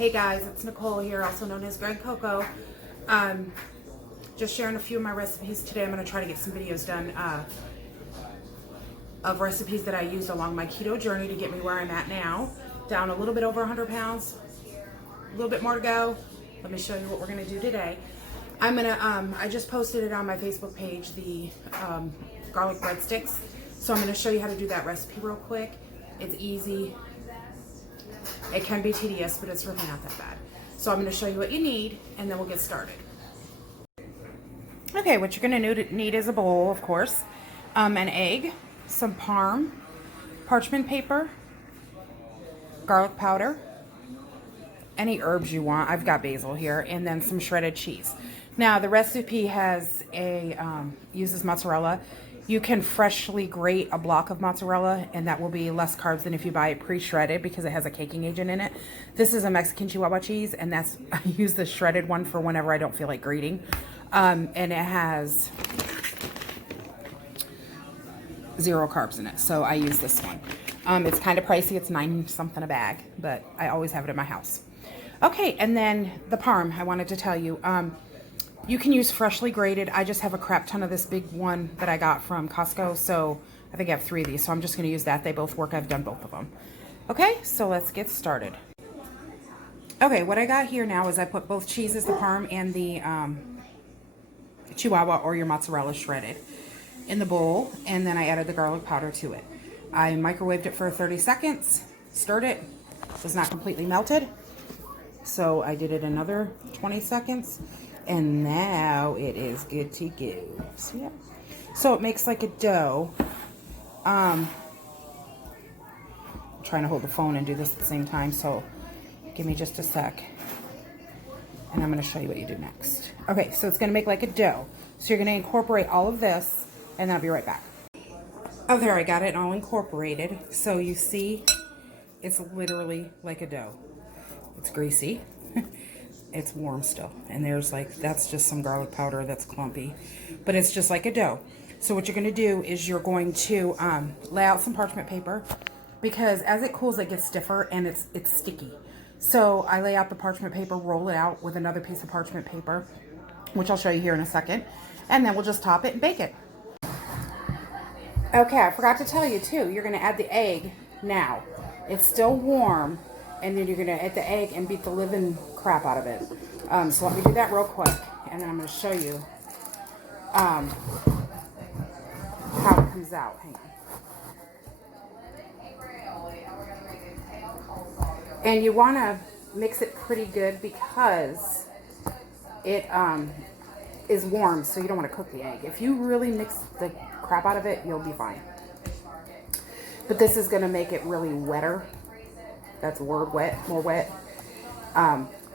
Hey guys, it's Nicole here, also known as Greg Coco. Just sharing a few of my recipes today. I'm going to try to get some videos done of recipes that I used along my keto journey to get me where I'm at now. Down a little bit over 100 pounds, a little bit more to go. Let me show you what we're going to do today. I'm going to, I just posted it on my Facebook page, the garlic breadsticks. So I'm going to show you how to do that recipe real quick. It's easy. It can be tedious, but it's really not that bad. So I'm going to show you what you need, and then we'll get started. Okay, what you're going to need is a bowl, of course, an egg, some parchment paper, garlic powder, any herbs you want. I've got basil here, and then some shredded cheese. Now, the recipe has uses mozzarella. You can freshly grate a block of mozzarella, and that will be less carbs than if you buy it pre-shredded because it has a caking agent in it. This is a Mexican Chihuahua cheese, and I use the shredded one for whenever I don't feel like grating. And it has 0 carbs in it, so I use this one. It's kind of pricey. It's $9 something a bag, but I always have it in my house. Okay, and then the parm, I wanted to tell you. You can use freshly grated. I just have a crap ton of this big one that I got from Costco, so I think I have 3 of these, so I'm just going to use that. They both work. I've done both of them. Okay, so let's get started. Okay, what I got here now is I put both cheeses, the parm and the Chihuahua or your mozzarella shredded, in the bowl, and then I added the garlic powder to it. I microwaved it for 30 seconds, stirred it. It was not completely melted, so I did it another 20 seconds. And now it is good to go. So, yeah. So it makes like a dough. I'm trying to hold the phone and do this at the same time, so give me just a sec. And I'm going to show you what you do next. Okay, so it's going to make like a dough. So you're going to incorporate all of this, and I'll be right back. Oh, there, I got it all incorporated. So you see, it's literally like a dough. It's greasy. It's warm still, and that's just some garlic powder that's clumpy, but it's just like a dough. So what you're going to do is you're going to lay out some parchment paper, because as it cools it gets stiffer and it's sticky. So I lay out the parchment paper, roll it out with another piece of parchment paper, which I'll show you here in a second, and then we'll just top it and bake it. Okay, I forgot to tell you too, you're going to add the egg now. It's still warm, and then you're going to add the egg and beat the living crap out of it. So let me do that real quick, and then I'm going to show you how it comes out. Hang on. And you want to mix it pretty good because it is warm, so you don't want to cook the egg. If you really mix the crap out of it, you'll be fine. But this is going to make it really wetter. That's a word, wet, more wet.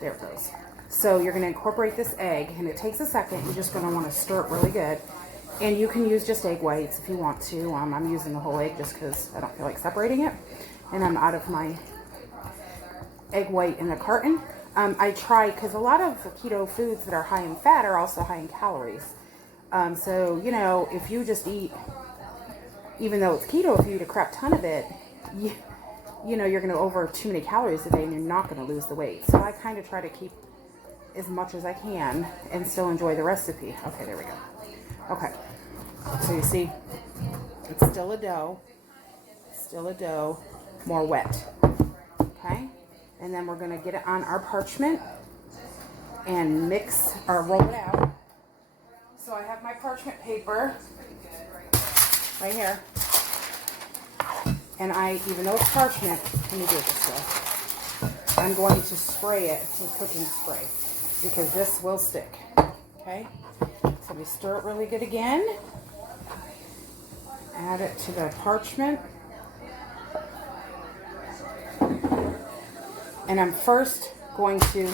There it goes. So you're going to incorporate this egg, and it takes a second. You're just going to want to stir it really good. And you can use just egg whites if you want to. I'm using the whole egg just because I don't feel like separating it. And I'm out of my egg white in the carton. I try, because a lot of keto foods that are high in fat are also high in calories. So, you know, if you just eat, even though it's keto, if you eat a crap ton of it, you know, you're going to over too many calories a day, and you're not going to lose the weight. So I kind of try to keep as much as I can and still enjoy the recipe. Okay, there we go. Okay, so you see, it's still a dough, more wet. Okay, and then we're going to get it on our parchment and mix or roll it out. So I have my parchment paper right here. And even though it's parchment, let me do it this way. I'm going to spray it with cooking spray because this will stick. Okay? So we stir it really good again. Add it to the parchment. And I'm first going to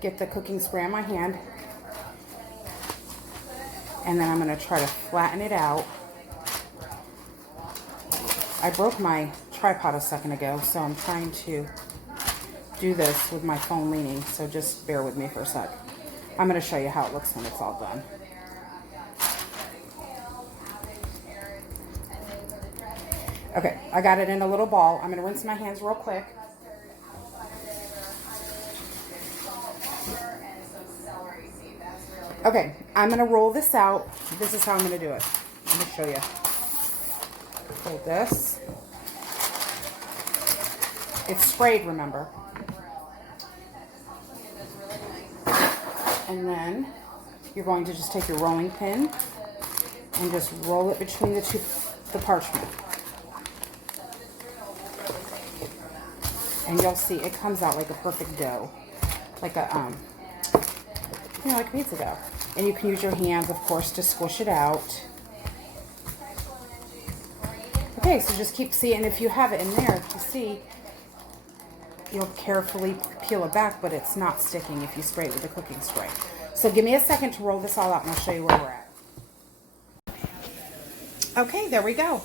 get the cooking spray on my hand. And then I'm going to try to flatten it out. I broke my tripod a second ago, so I'm trying to do this with my phone leaning, so just bear with me for a sec. I'm going to show you how it looks when it's all done. Okay, I got it in a little ball. I'm going to rinse my hands real quick. Okay, I'm going to roll this out. This is how I'm going to do it. Let me show you. Hold this. It's sprayed, remember. And then you're going to just take your rolling pin and just roll it between the parchment. And you'll see it comes out like a perfect dough. Like a, like pizza dough. And you can use your hands, of course, to squish it out. Okay, so just keep seeing. If you have it in there, you see, you'll carefully peel it back, but it's not sticking if you spray it with the cooking spray. So give me a second to roll this all out, and I'll show you where we're at. Okay, there we go.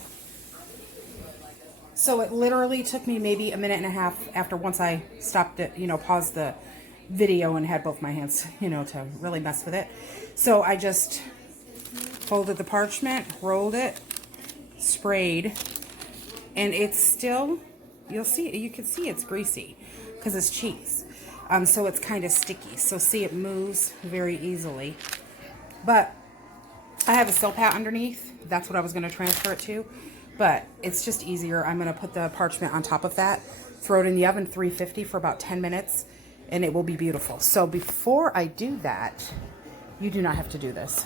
So it literally took me maybe a minute and a half after once I stopped it, paused the video and had both my hands, to really mess with it. So I just folded the parchment, rolled it, sprayed, and it's still, you can see it's greasy because it's cheese. So it's kind of sticky. So see, it moves very easily. But I have a silk hat underneath. That's what I was going to transfer it to. But it's just easier. I'm going to put the parchment on top of that, throw it in the oven 350 for about 10 minutes, and it will be beautiful. So before I do that, you do not have to do this.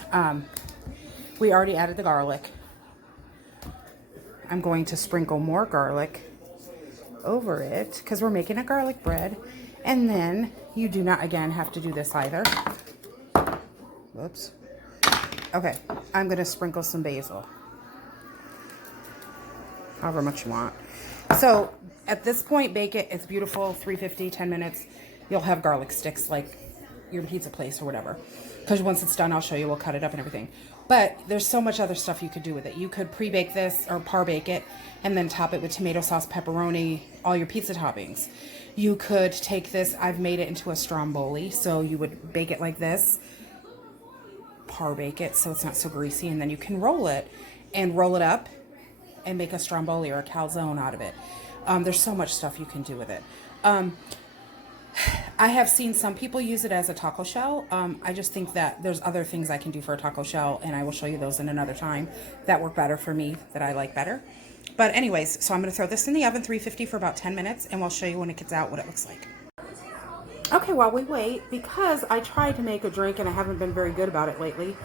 We already added the garlic. I'm going to sprinkle more garlic over it because we're making a garlic bread. And then you do not, again, have to do this either. Whoops. Okay, I'm going to sprinkle some basil. However much you want. So at this point, bake it. It's beautiful. 350, 10 minutes. You'll have garlic sticks like your pizza place or whatever. Because once it's done, I'll show you. We'll cut it up and everything. But there's so much other stuff you could do with it. You could pre-bake this or par-bake it and then top it with tomato sauce, pepperoni, all your pizza toppings. You could take this. I've made it into a stromboli. So you would bake it like this. Par-bake it so it's not so greasy. And then you can roll it and roll it up and make a stromboli or a calzone out of it. There's so much stuff you can do with it. I have seen some people use it as a taco shell. I just think that there's other things I can do for a taco shell, and I will show you those in another time that work better for me, that I like better. But anyways, so I'm going to throw this in the oven, 350 for about 10 minutes, and we'll show you when it gets out what it looks like. Okay, while we wait, because I tried to make a drink and I haven't been very good about it lately,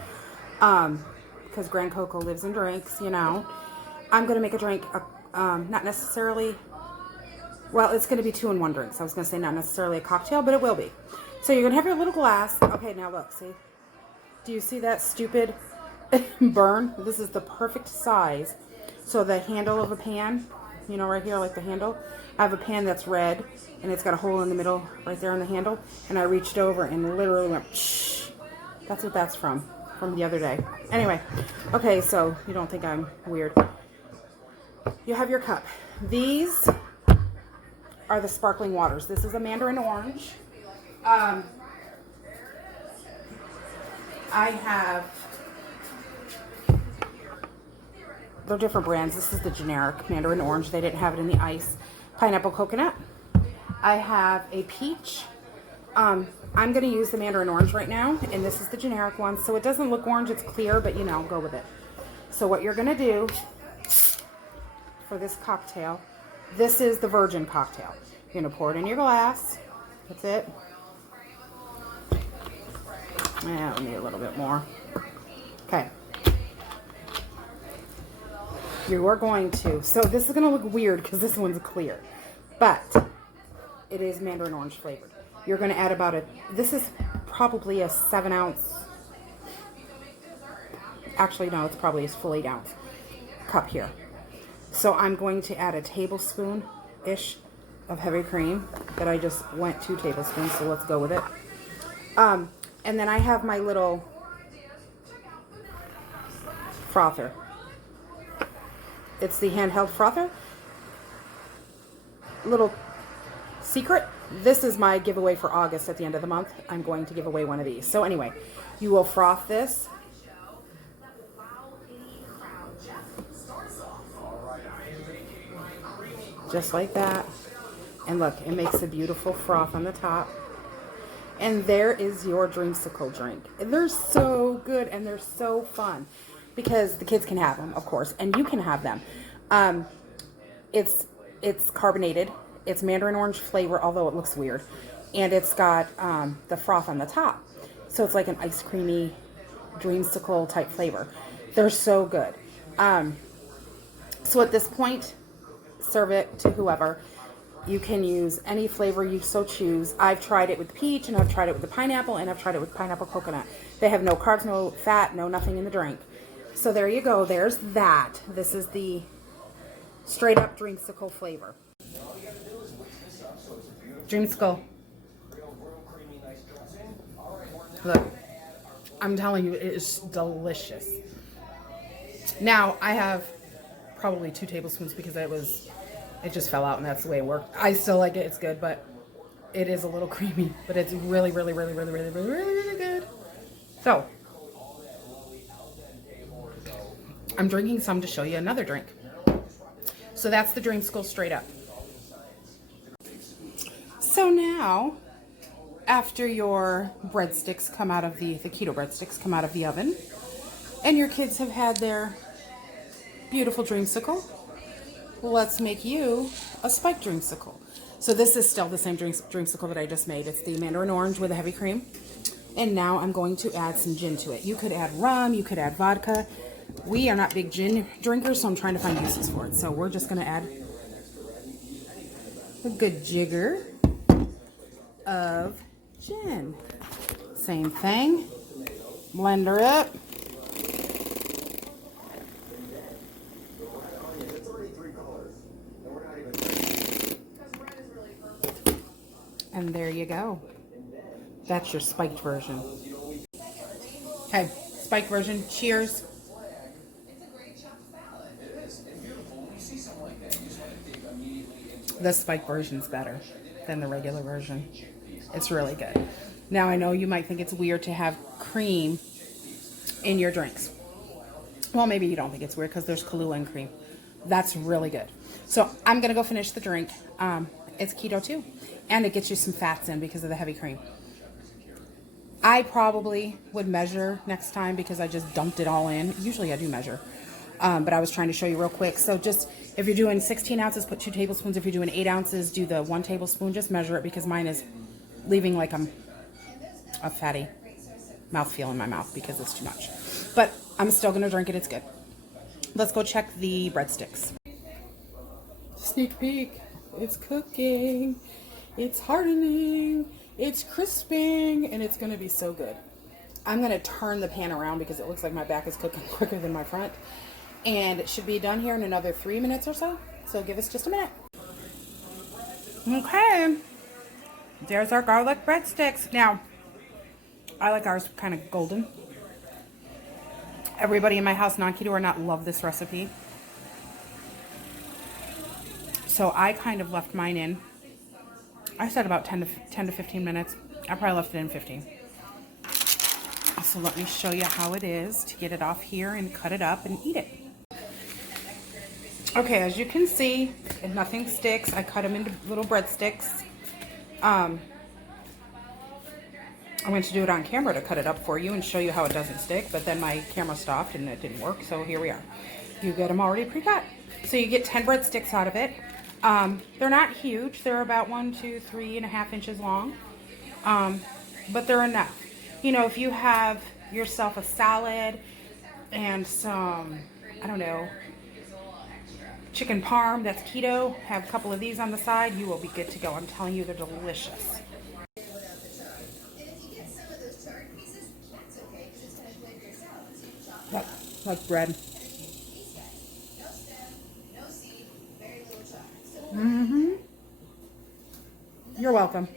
because Grand Coco lives and drinks, I'm going to make a drink, not necessarily, well, it's going to be 2-in-1 drinks. I was going to say not necessarily a cocktail, but it will be. So you're going to have your little glass. Okay, now look, see? Do you see that stupid burn? This is the perfect size. So the handle of a pan, right here, like the handle. I have a pan that's red, and it's got a hole in the middle right there on the handle. And I reached over and literally went, shh. That's what that's from the other day. Anyway, okay, so you don't think I'm weird. You have your cup. These are the sparkling waters. This is a mandarin orange. I have, they're different brands. This is the generic mandarin orange. They didn't have it in the ice. Pineapple coconut. I have a peach. I'm going to use the mandarin orange right now, and this is the generic one. So it doesn't look orange, it's clear, but go with it. So what you're going to do for this cocktail, this is the virgin cocktail. You're going to pour it in your glass. That's it. Yeah, we need a little bit more. Okay. You are going to, so this is going to look weird because this one's clear, but it is mandarin orange flavored. You're going to add about this is probably a 7-ounce, actually no, it's probably a full 8-ounce cup here. So I'm going to add a tablespoon-ish of heavy cream that I just went 2 tablespoons, so let's go with it. And then I have my little frother. It's the handheld frother. Little secret, this is my giveaway for August at the end of the month. I'm going to give away one of these. So anyway, you will froth this. Just like that. And look, it makes a beautiful froth on the top. And there is your dreamsicle drink. They're so good and they're so fun because the kids can have them, of course, and you can have them. It's carbonated. It's mandarin orange flavor, although it looks weird. And it's got the froth on the top. So it's like an ice creamy dreamsicle type flavor. They're so good. So at this point, serve it to whoever. You can use any flavor you so choose. I've tried it with peach, and I've tried it with the pineapple, and I've tried it with pineapple coconut. They have no carbs, no fat, no nothing in the drink. So there you go. There's that. This is the straight up dreamsicle flavor. Dreamsicle. Look, I'm telling you, it is delicious. Now, I have probably 2 tablespoons because it just fell out and that's the way it worked. I still like it. It's good, but it is a little creamy, but it's really, really, really, really, really, really, really, really good. So, I'm drinking some to show you another drink. So that's the dreamsicle straight up. So now, after your breadsticks come out of the keto breadsticks come out of the oven, and your kids have had their beautiful dreamsicle, let's make you a spiked dreamsicle. So this is still the same dreamsicle that I just made. It's the mandarin orange with a heavy cream. And now I'm going to add some gin to it. You could add rum, you could add vodka. We are not big gin drinkers, so I'm trying to find uses for it. So we're just going to add a good jigger of gin. Same thing. Blend her up. And there you go. That's your spiked version. Okay, spiked version. Cheers. The spiked version's better than the regular version. It's really good. Now I know you might think it's weird to have cream in your drinks. Well, maybe you don't think it's weird because there's Kahlua and cream. That's really good. So I'm gonna go finish the drink. It's keto too, and it gets you some fats in because of the heavy cream. I probably would measure next time because I just dumped it all in. Usually I do measure, but I was trying to show you real quick. So just, if you're doing 16 ounces, put 2 tablespoons. If you're doing 8 ounces, do the 1 tablespoon. Just measure it because mine is leaving like a fatty mouthfeel in my mouth because it's too much. But I'm still gonna drink it. It's good. Let's go check the breadsticks. Sneak peek. It's cooking. It's hardening. It's crisping, and it's gonna be so good. I'm gonna turn the pan around because it looks like my back is cooking quicker than my front. And it should be done here in another 3 minutes or so. So give us just a minute. Okay. There's our garlic breadsticks. Now, I like ours kind of golden. Everybody in my house, non-keto or not, love this recipe. So I kind of left mine in. I said about 10 to 15 minutes. I probably left it in 15. So let me show you how it is to get it off here and cut it up and eat it. Okay, as you can see, nothing sticks. I cut them into little breadsticks. I went to do it on camera to cut it up for you and show you how it doesn't stick, but then my camera stopped and it didn't work, so here we are. You get them already pre-cut. So you get 10 breadsticks out of it. They're not huge. They're about 1, 2, 3.5 inches long, but they're enough. You know, if you have yourself a salad and some, I don't know, chicken parm that's keto, have a couple of these on the side, you will be good to go. I'm telling you, they're delicious. Like bread. Mm-hmm. You're welcome.